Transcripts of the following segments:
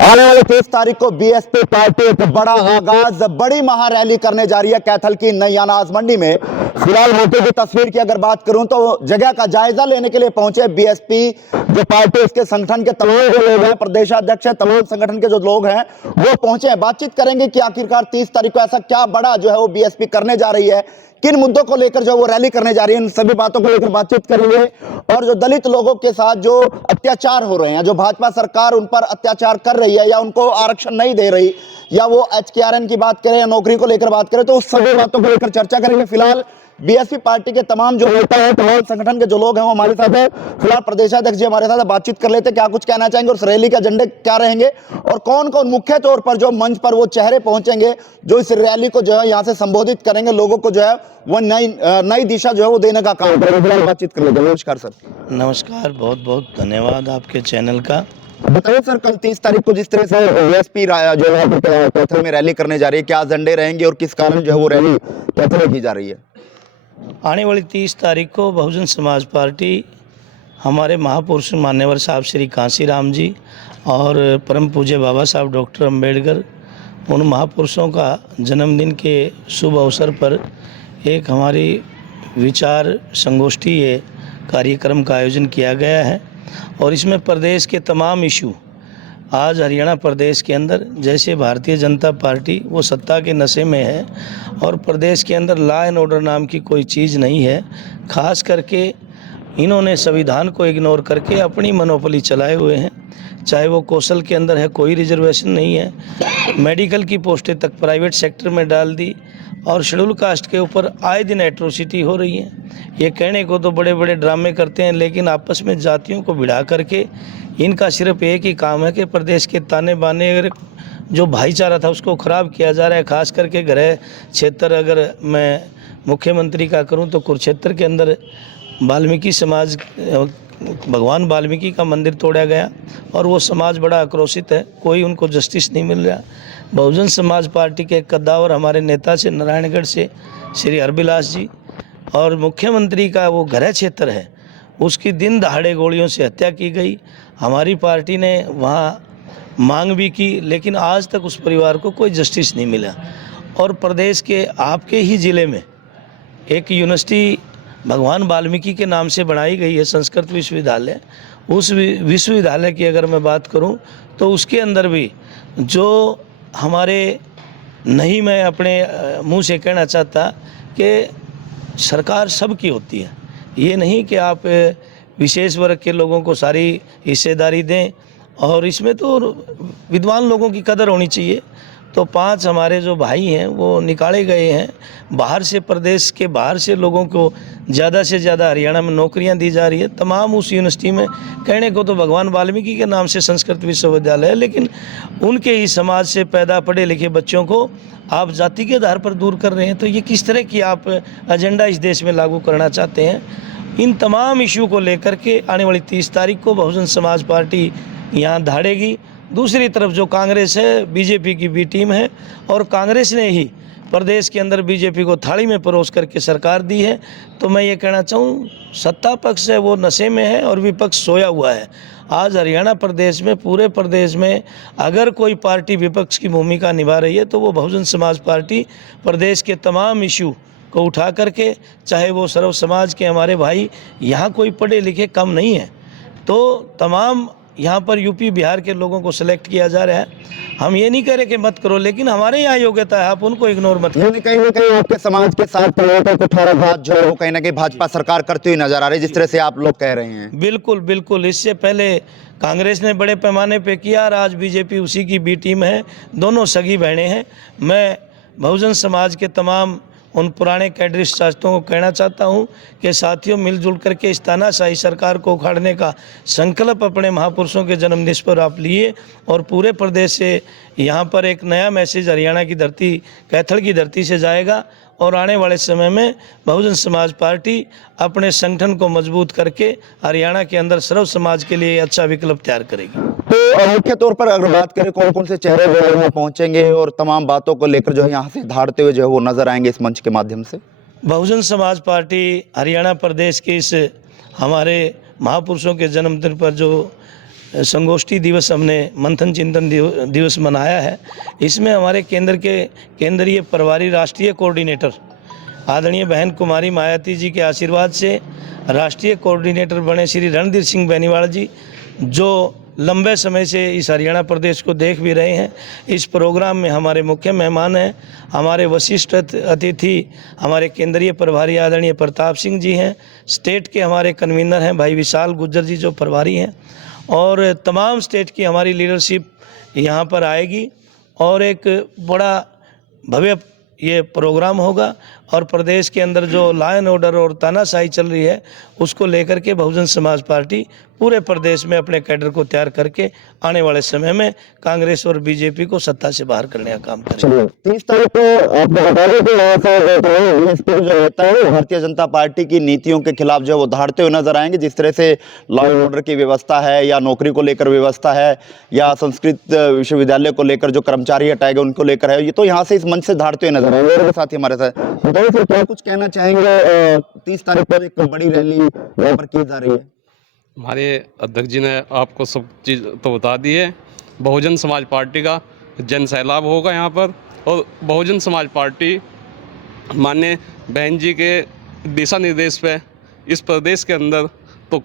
आने वाली 30 तारीख को बीएसपी पार्टी एक बड़ा आगाज, बड़ी महारैली करने जा रही है कैथल की नई अनाज मंडी में। फिलहाल मौके की तस्वीर की अगर बात करूं तो जगह का जायजा लेने के लिए पहुंचे बीएसपी जो पार्टी उसके संगठन के तमाम जो लोग हैं, प्रदेशाध्यक्ष है, तमाम संगठन के जो लोग हैं वो पहुंचे हैं। बातचीत करेंगे कि आखिरकार 30 तारीख को ऐसा क्या बड़ा जो है वो बीएसपी करने जा रही है, किन मुद्दों को लेकर जो वो रैली करने जा रही है, इन सभी बातों को लेकर बातचीत करेंगे। और जो दलित लोगों के साथ जो अत्याचार हो रहे हैं, जो भाजपा सरकार उन पर अत्याचार कर रही है या उनको आरक्षण नहीं दे रही, या वो एचकेआरएन की बात करें या नौकरी को लेकर बात करें, तो उस सभी बातों को लेकर चर्चा करेंगे। फिलहाल बीएसपी पार्टी के तमाम जो नेता हैं, तमाम संगठन के जो लोग हैं वो हमारे साथ है। फिलहाल प्रदेशाध्यक्ष जी हमारे साथ बातचीत कर लेते हैं, क्या कुछ कहना चाहेंगे और उस रैली के एजेंडे क्या रहेंगे और कौन कौन मुख्य तौर पर जो मंच पर वो चेहरे पहुंचेंगे जो इस रैली को जो है यहाँ से संबोधित करेंगे, लोगों को जो है वो नई दिशा जो है वो देने का काम करेंगे। फिलहाल बातचीत कर लेते हैं। नमस्कार सर। नमस्कार, बहुत बहुत धन्यवाद आपके चैनल का। बताइए सर, कल 30 तारीख को जिस तरह से बीएसपी जो है कैथल में रैली करने जा रही है, क्या एजेंडे रहेंगे और किस कारण जो है वो रैली कैथल में की जा रही है? आने वाली 30 तारीख को बहुजन समाज पार्टी हमारे महापुरुष मान्यवर साहब श्री कांसीराम जी और परम पूज्य बाबा साहब डॉक्टर अंबेडकर, उन महापुरुषों का जन्मदिन के शुभ अवसर पर एक हमारी विचार संगोष्ठी कार्यक्रम का आयोजन किया गया है। और इसमें प्रदेश के तमाम इशू, आज हरियाणा प्रदेश के अंदर जैसे भारतीय जनता पार्टी वो सत्ता के नशे में है और प्रदेश के अंदर लॉ एंड ऑर्डर नाम की कोई चीज़ नहीं है। खास करके इन्होंने संविधान को इग्नोर करके अपनी मोनोपोली चलाए हुए हैं। चाहे वो कौशल के अंदर है, कोई रिजर्वेशन नहीं है, मेडिकल की पोस्टें तक प्राइवेट सेक्टर में डाल दी और शेड्यूल कास्ट के ऊपर आए दिन एट्रोसिटी हो रही है। ये कहने को तो बड़े बड़े ड्रामे करते हैं, लेकिन आपस में जातियों को भिड़ा करके इनका सिर्फ एक ही काम है कि प्रदेश के ताने बाने जो भाईचारा था उसको ख़राब किया जा रहा है। खास करके गृह क्षेत्र अगर मैं मुख्यमंत्री का करूं तो कुरुक्षेत्र के अंदर वाल्मीकि समाज, भगवान वाल्मीकि का मंदिर तोड़ा गया और वो समाज बड़ा आक्रोशित है, कोई उनको जस्टिस नहीं मिल रहा। बहुजन समाज पार्टी के कद्दावर हमारे नेता से नारायणगढ़ से श्री हरबिलास जी और मुख्यमंत्री का वो गृह क्षेत्र है, उसकी दिन दहाड़े गोलियों से हत्या की गई। हमारी पार्टी ने वहाँ मांग भी की, लेकिन आज तक उस परिवार को कोई जस्टिस नहीं मिला। और प्रदेश के आपके ही ज़िले में एक यूनिवर्सिटी भगवान वाल्मीकि के नाम से बनाई गई है, संस्कृत विश्वविद्यालय। उस विश्वविद्यालय की अगर मैं बात करूं तो उसके अंदर भी जो हमारे, नहीं मैं अपने मुंह से कहना चाहता कि सरकार सबकी होती है, ये नहीं कि आप विशेष वर्ग के लोगों को सारी हिस्सेदारी दें, और इसमें तो विद्वान लोगों की कदर होनी चाहिए। तो 5 हमारे जो भाई हैं वो निकाले गए हैं बाहर से, प्रदेश के बाहर से लोगों को ज़्यादा से ज़्यादा हरियाणा में नौकरियां दी जा रही है तमाम उस यूनिवर्सिटी में। कहने को तो भगवान वाल्मीकि के नाम से संस्कृत विश्वविद्यालय है, लेकिन उनके ही समाज से पैदा पढ़े लिखे बच्चों को आप जाति के आधार पर दूर कर रहे हैं। तो ये किस तरह की आप एजेंडा इस देश में लागू करना चाहते हैं? इन तमाम इशू को लेकर के आने वाली 30 तारीख को बहुजन समाज पार्टी यहाँ धाड़ेगी। दूसरी तरफ जो कांग्रेस है, बीजेपी की बी टीम है, और कांग्रेस ने ही प्रदेश के अंदर बीजेपी को थाली में परोस करके सरकार दी है। तो मैं ये कहना चाहूँ, सत्ता पक्ष है वो नशे में है और विपक्ष सोया हुआ है। आज हरियाणा प्रदेश में, पूरे प्रदेश में अगर कोई पार्टी विपक्ष की भूमिका निभा रही है तो वो बहुजन समाज पार्टी प्रदेश के तमाम इशू को उठा करके, चाहे वो सर्व समाज के हमारे भाई, यहाँ कोई पढ़े लिखे कम नहीं है, तो तमाम यहाँ पर यूपी बिहार के लोगों को सिलेक्ट किया जा रहा है। हम ये नहीं कह रहे कि मत करो, लेकिन हमारे यहाँ योग्यता है, आप उनको इग्नोर मत करो। कहीं ना कहीं आपके समाज के साथ कुठाराघात जो है वो कहीं ना कहीं भाजपा सरकार करती हुई नजर आ रही है, जिस तरह से आप लोग कह रहे हैं। बिल्कुल बिल्कुल, इससे पहले कांग्रेस ने बड़े पैमाने पे किया और आज बीजेपी उसी की बी टीम है, दोनों सगी बहनें हैं। मैं बहुजन समाज के तमाम उन पुराने कैडरिस्ट शासकों को कहना चाहता हूं कि साथियों, मिलजुल करके इस तानाशाही सरकार को उखाड़ने का संकल्प अपने महापुरुषों के जन्मदिन पर आप लिए, और पूरे प्रदेश से यहाँ पर एक नया मैसेज हरियाणा की धरती, कैथल की धरती से जाएगा। और आने वाले समय में बहुजन समाज पार्टी अपने संगठन को मजबूत करके हरियाणा के अंदर सर्व समाज के लिए अच्छा विकल्प तैयार करेगी। तो मुख्य तौर पर अगर बात करें कौन कौन से चेहरे जो है वहाँ पहुंचेंगे और तमाम बातों को लेकर जो है यहाँ से धाड़ते हुए जो है वो नजर आएंगे इस मंच के माध्यम से? बहुजन समाज पार्टी हरियाणा प्रदेश के इस हमारे महापुरुषों के जन्मदिन पर जो संगोष्ठी दिवस हमने मंथन चिंतन दिवस मनाया है। इसमें हमारे केंद्र के केंद्रीय प्रभारी राष्ट्रीय कोऑर्डिनेटर आदरणीय बहन कुमारी मायावती जी के आशीर्वाद से राष्ट्रीय कोऑर्डिनेटर बने श्री रणधीर सिंह बेनीवाल जी, जो लंबे समय से इस हरियाणा प्रदेश को देख भी रहे हैं। इस प्रोग्राम में हमारे मुख्य मेहमान हैं, हमारे वरिष्ठ अतिथि हमारे केंद्रीय प्रभारी आदरणीय प्रताप सिंह जी हैं, स्टेट के हमारे कन्वीनर हैं भाई विशाल गुज्जर जी जो प्रभारी हैं, और तमाम स्टेट की हमारी लीडरशिप यहाँ पर आएगी और एक बड़ा भव्य ये प्रोग्राम होगा। और प्रदेश के अंदर जो लॉ एंड ऑर्डर और तानाशाही चल रही है उसको लेकर के बहुजन समाज पार्टी पूरे प्रदेश में अपने कैडर को तैयार करके आने वाले समय में कांग्रेस और बीजेपी को सत्ता से बाहर करने का काम करेंगे। 30 तारीख को आपको बता दें कि यहाँ से बीएसपी जो रहता है वो भारतीय जनता पार्टी की नीतियों के खिलाफ जो वो दहाड़ते हुए नजर आएंगे। जिस तरह से लॉ एंड ऑर्डर की व्यवस्था है या नौकरी को लेकर व्यवस्था है या संस्कृत विश्वविद्यालय को लेकर जो कर्मचारी हटाए गए उनको लेकर है, ये तो यहाँ से इस मंच से दहाड़ते हुए नजर आएंगे। मेरे साथ ही हमारे साथ बताइए सर, क्या कुछ कहना चाहेंगे? 30 तारीख को एक बड़ी रैली यहाँ पर की जा रही है। हमारे अध्यक्ष जी ने आपको सब चीज़ तो बता दी है। बहुजन समाज पार्टी का जन सैलाब होगा यहाँ पर, और बहुजन समाज पार्टी माननीय बहन जी के दिशा निर्देश पे इस प्रदेश के अंदर तो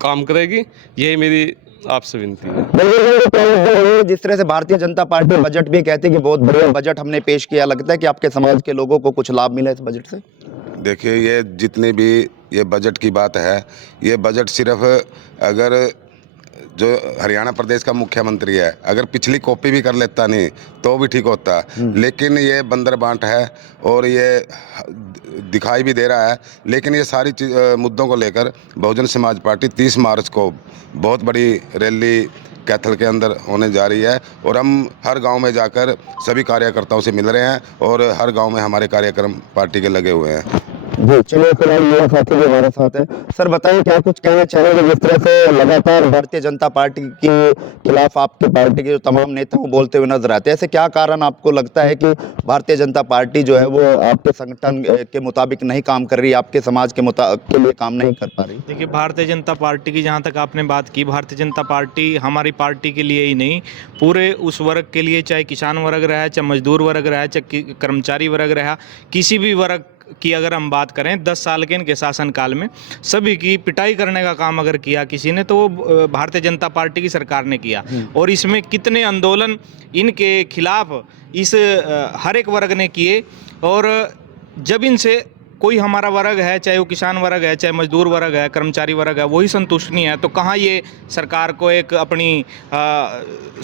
काम करेगी, यही मेरी आपसे विनती है। जिस तरह से भारतीय जनता पार्टी बजट भी कहती है कि बहुत बढ़िया बजट हमने पेश किया, लगता है कि आपके समाज के लोगों को कुछ लाभ मिला इस बजट से? देखिए, ये जितनी भी ये बजट की बात है, ये बजट सिर्फ अगर जो हरियाणा प्रदेश का मुख्यमंत्री है अगर पिछली कॉपी भी कर लेता नहीं तो भी ठीक होता, लेकिन ये बंदर बांट है और ये दिखाई भी दे रहा है। लेकिन ये सारी मुद्दों को लेकर बहुजन समाज पार्टी 30 मार्च को बहुत बड़ी रैली कैथल के अंदर होने जा रही है, और हम हर गांव में जाकर सभी कार्यकर्ताओं से मिल रहे हैं और हर गांव में हमारे कार्यक्रम पार्टी के लगे हुए हैं। जी चलिए, फिलहाल मेरा साथी भी हमारे साथ है। सर बताइए, क्या कुछ कहना चाहेंगे? जिस तरह से लगातार भारतीय जनता पार्टी के खिलाफ आपकी पार्टी के जो तमाम नेता वो बोलते हुए नजर आते हैं, ऐसे क्या कारण आपको लगता है कि भारतीय जनता पार्टी जो है वो आपके संगठन के मुताबिक नहीं काम कर रही, आपके समाज के लिए काम नहीं कर पा रही? देखिए, भारतीय जनता पार्टी की जहाँ तक आपने बात की, भारतीय जनता पार्टी हमारी पार्टी के लिए ही नहीं, पूरे उस वर्ग के लिए, चाहे किसान वर्ग रहा, चाहे मजदूर वर्ग रहा, चाहे कर्मचारी वर्ग रहा, किसी भी वर्ग की अगर हम बात करें 10 साल के इनके शासनकाल में सभी की पिटाई करने का काम अगर किया किसी ने तो वो भारतीय जनता पार्टी की सरकार ने किया। और इसमें कितने आंदोलन इनके खिलाफ इस हर एक वर्ग ने किए, और जब इनसे कोई हमारा वर्ग है, चाहे वो किसान वर्ग है, चाहे मजदूर वर्ग है, कर्मचारी वर्ग है, वही संतुष्ट नहीं है, तो कहाँ ये सरकार को एक अपनी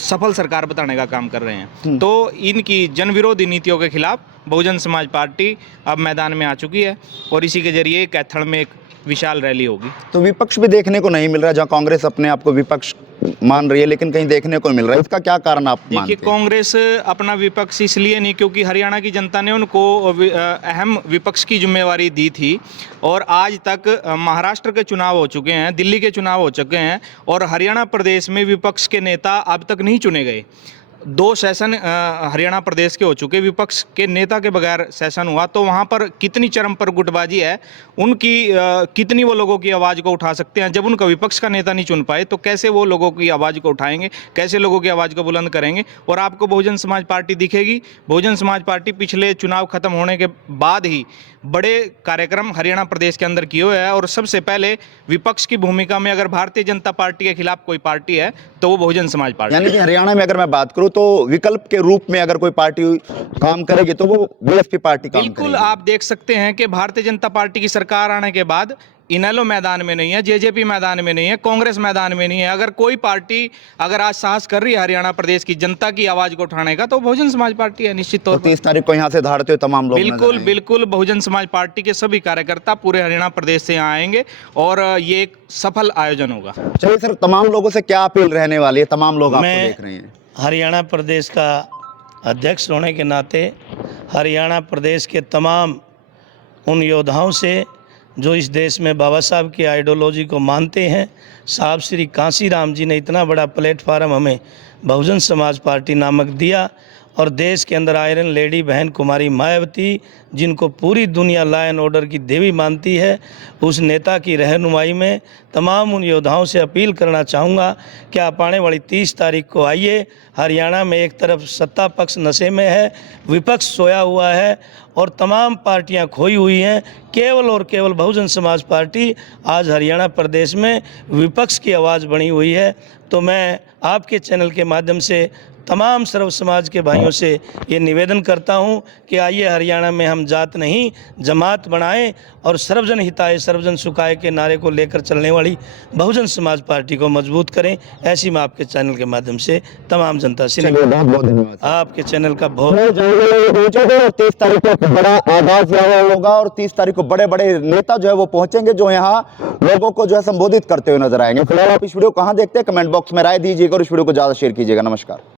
सफल सरकार बताने का काम कर रहे हैं। तो इनकी जन विरोधी नीतियों के खिलाफ बहुजन समाज पार्टी अब मैदान में आ चुकी है, और इसी के जरिए कैथल में एक विशाल रैली होगी। तो विपक्ष भी देखने को नहीं मिल रहा, जहाँ कांग्रेस अपने आप को विपक्ष मान रही है लेकिन कहीं देखने को मिल रहा है, इसका क्या कारण आप मानते हैं? देखिए, कांग्रेस अपना विपक्ष इसलिए नहीं क्योंकि हरियाणा की जनता ने उनको अहम विपक्ष की जिम्मेवारी दी थी, और आज तक महाराष्ट्र के चुनाव हो चुके हैं, दिल्ली के चुनाव हो चुके हैं, और हरियाणा प्रदेश में विपक्ष के नेता अब तक नहीं चुने गए। 2 सेशन हरियाणा प्रदेश के हो चुके, विपक्ष के नेता के बगैर सेशन हुआ, तो वहाँ पर कितनी चरम पर गुटबाजी है उनकी, कितनी वो लोगों की आवाज़ को उठा सकते हैं। जब उनका विपक्ष का नेता नहीं चुन पाए तो कैसे वो लोगों की आवाज़ को उठाएंगे, कैसे लोगों की आवाज़ को बुलंद करेंगे? और आपको बहुजन समाज पार्टी दिखेगी। बहुजन समाज पार्टी पिछले चुनाव खत्म होने के बाद ही बड़े कार्यक्रम हरियाणा प्रदेश के अंदर किए हुए हैं, और सबसे पहले विपक्ष की भूमिका में अगर भारतीय जनता पार्टी के खिलाफ कोई पार्टी है तो वो बहुजन समाज पार्टी। यानी कि हरियाणा में अगर मैं बात करूं तो विकल्प के रूप में अगर कोई पार्टी काम करेगी तो वो बीएसपी पार्टी काम करेगी। बिल्कुल, आप देख सकते हैं कि भारतीय जनता पार्टी की सरकार आने के बाद इनेलो मैदान में नहीं है, जेजेपी मैदान में नहीं है, कांग्रेस मैदान में नहीं है। अगर कोई पार्टी अगर आज साहस कर रही है हरियाणा प्रदेश की जनता की आवाज को उठाने का तो बहुजन समाज पार्टी है निश्चित तौर पर। 30 तारीख को यहाँ से धाड़ते हुए तमाम लोग बिल्कुल बिल्कुल बहुजन समाज पार्टी के सभी कार्यकर्ता पूरे हरियाणा प्रदेश से यहाँ आएंगे और ये एक सफल आयोजन होगा। चलिए सर, तमाम लोगों से क्या अपील रहने वाली है? तमाम लोग आपको देख रहे हैं। हरियाणा प्रदेश का अध्यक्ष होने के नाते हरियाणा प्रदेश के तमाम उन योद्धाओं से जो इस देश में बाबा साहब की आइडियोलॉजी को मानते हैं, साहब श्री कांसी राम जी ने इतना बड़ा प्लेटफार्म हमें बहुजन समाज पार्टी नामक दिया और देश के अंदर आयरन लेडी बहन कुमारी मायावती, जिनको पूरी दुनिया लॉ एंड ऑर्डर की देवी मानती है, उस नेता की रहनुमाई में तमाम उन योद्धाओं से अपील करना चाहूँगा कि आप आने वाली 30 तारीख को आइए। हरियाणा में एक तरफ सत्ता पक्ष नशे में है, विपक्ष सोया हुआ है और तमाम पार्टियां खोई हुई हैं। केवल और केवल बहुजन समाज पार्टी आज हरियाणा प्रदेश में विपक्ष की आवाज़ बनी हुई है। तो मैं आपके चैनल के माध्यम से तमाम सर्व समाज के भाइयों से ये निवेदन करता हूँ कि आइए हरियाणा में हम जात नहीं जमात बनाएं और सर्वजन हिताय सर्वजन सुखाय के नारे को लेकर चलने वाली बहुजन समाज पार्टी को मजबूत करें। ऐसी मैं आपके चैनल के माध्यम से तमाम जनता से बहुत बहुत धन्यवाद। आपके चैनल का बहुत 30 तारीख को बड़ा आगाज यहाँ होगा और 30 तारीख को बड़े बड़े नेता जो है वो पहुंचेंगे, जो यहाँ लोगों को जो है संबोधित करते हुए नजर आएंगे। फिलहाल आप इस वीडियो कहाँ देखते हैं, कमेंट बॉक्स में राय दीजिएगा और इस वीडियो को ज्यादा शेयर कीजिएगा। नमस्कार।